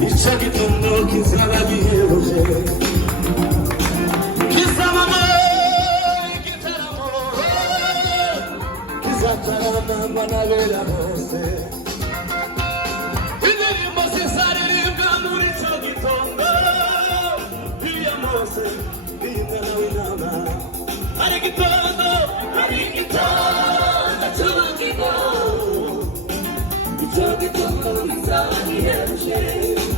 Chissà che torno, chissà la mia voce. Chissà l'amore, chissà l'amore. Chissà la mamma, la vera voce. E diremo se saremo in amore, ciò che torno. Via mosse, via la winama. Arikitono, arikitono, chukiko. Ciò che torno, chissà la mia voce.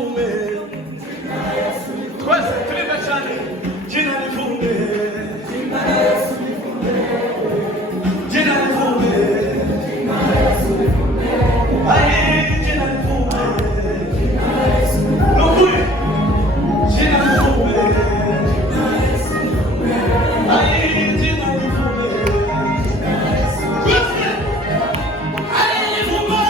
livume twese turiga cyane jina livume jina livume aye jina livume nukuri jina livume aye jina livume twese aye livume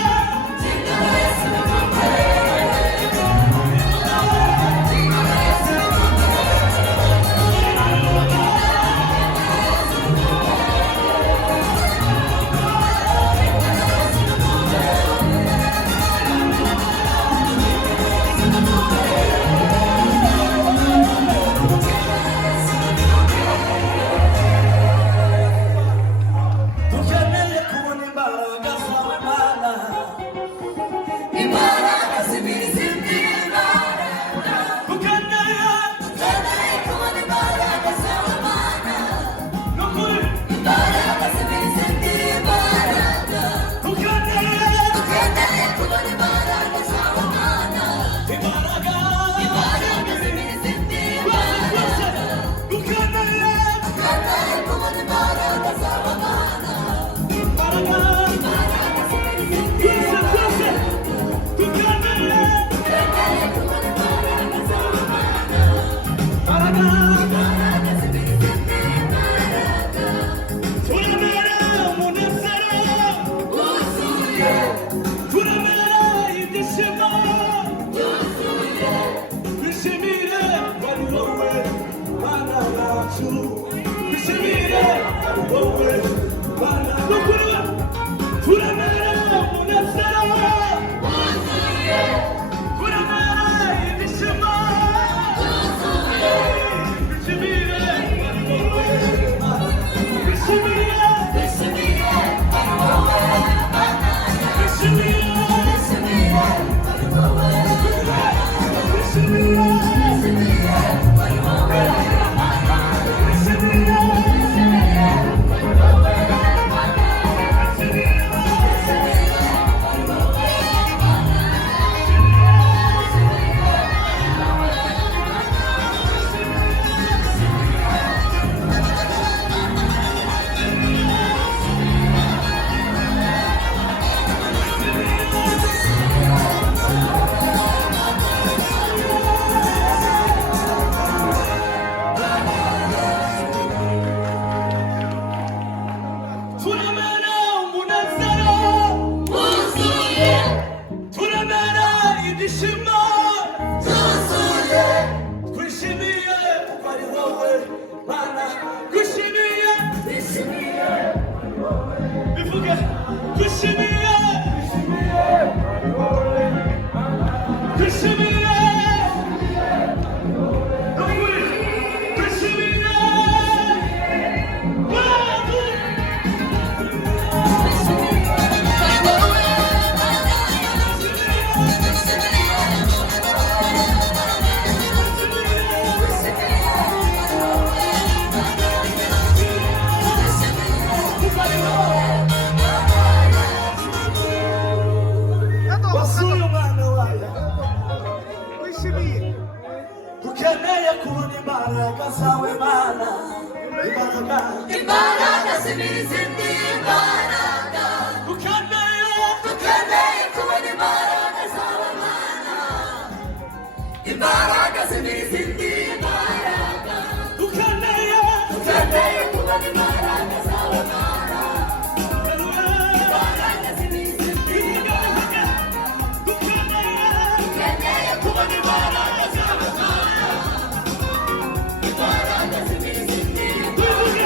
tukeneye kubona imbaraga zawe mana Imbaraga zibizindi imbaraga tukeneye Tukeneye kubona imbaraga zawe mana nukuri Imbaraga zibizindi imbaraga tukeneye Tukeneye kubona imbaraga zawe mana imbaraga Imbaraga zibizindi twese imbaraga tukeneye Tukeneye kubona imbaraga zawe mana imbaraga Imbaraga zibizindi twese tukeneye Tukeneye kubona imbaraga zawe mana imbaraga Imbaraga zibizindi imbaraga turemera umunezero Wuzuye turemera ibyishimo Wuzuye bishimire wari wowe bana bacu bishimire wari wowe bana dukuru turemera umunezero Wuzuye turemera ibyishimo bishimire wari wowe bishimire Bishimire ari wowe Mana bishimire Bishimire ari wowe bishimire Bishimire ari wowe Mana bishimire Bishimire ari wowe Mana bishimire turemera umunezero Wuzuye turemera ibyishimo Wuzuye twishimiye wari wowe mana twishimiye Bishimire bivuge twishimiye twishimiye nukuri twishimiye Wadu! wasuye umwana wawe dukeneye kubona imbaraga zawe mana imbaraga Imbaraga zibizindi imbaraga dukeneye Tukeneye kubona imbaraga zawe mana Imbaraga zibizindi imbaraga dukeneye Tukeneye kubona imbaraga zawe mana Imbaraga zibizindi imbaraga Tukeneye kubona imbaraga zawe mana Imbaraga zibizindi imbaraga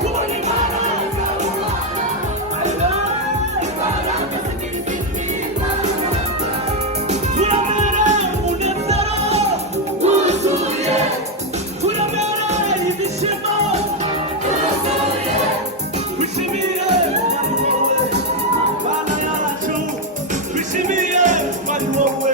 kubona imbaraga zawe mana Imbaraga zibizindi imbaraga turemera umunezero Wuzuye turemera ibyishimo Wuzuye twishimiye wari wowe bana yacu twishimiye wari wowe